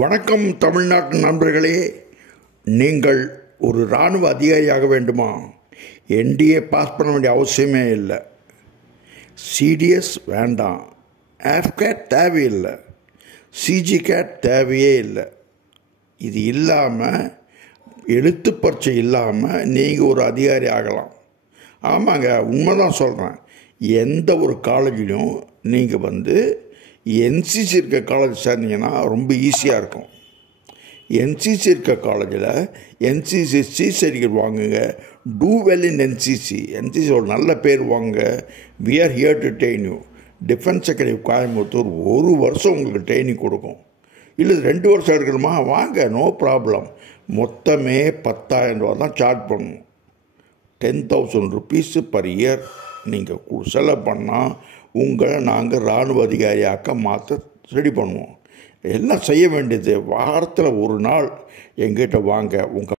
வணக்கம் தமிழ்நாட்டு நண்பர்களே. நீங்கள் ஒரு இராணுவ அதிகாரியாக வேண்டுமா? என்டிஏ பாஸ் பண்ண வேண்டிய அவசியமே இல்லை. சிடிஎஸ் வேண்டாம், ஆஃப்கேட் தேவையில்லை, சிஜிகேட் தேவையே இல்லை. இது இல்லாமல், எழுத்து பரீட்சை இல்லாமல் நீங்கள் ஒரு அதிகாரி ஆகலாம். ஆமாங்க, உண்மைதான் சொல்கிறேன். எந்த ஒரு காலேஜிலும் நீங்கள் என்சிசி இருக்க காலேஜ் சேர்ந்தீங்கன்னா ரொம்ப ஈஸியாக இருக்கும். என்சிசி இருக்க காலேஜில் என்சிசி சி சர்டிஃபிகேட் வாங்குங்க. Do well in NCC. ஒரு நல்ல பேர் வாங்க. We are here to train you. Defence academy Coimbatore 1 வருஷம் உங்களுக்கு ட்ரைனிங் கொடுக்கும். இல்லை 2 வருஷம் எடுக்கணுமா? வாங்க, நோ ப்ராப்ளம். மொத்தமே 10,000 ரூபா தான் சார்ஜ் பண்ணணும். 10,000 rupees per year நீங்கள் செலவு பண்ணால் உங்களை நாங்கள் இராணுவ அதிகாரியாக்க மாற்ற ரெடி பண்ணுவோம். எல்லாம் செய்ய வேண்டியது வாரத்தில் 1 நாள் எங்கிட்ட வாங்க. உங்கள்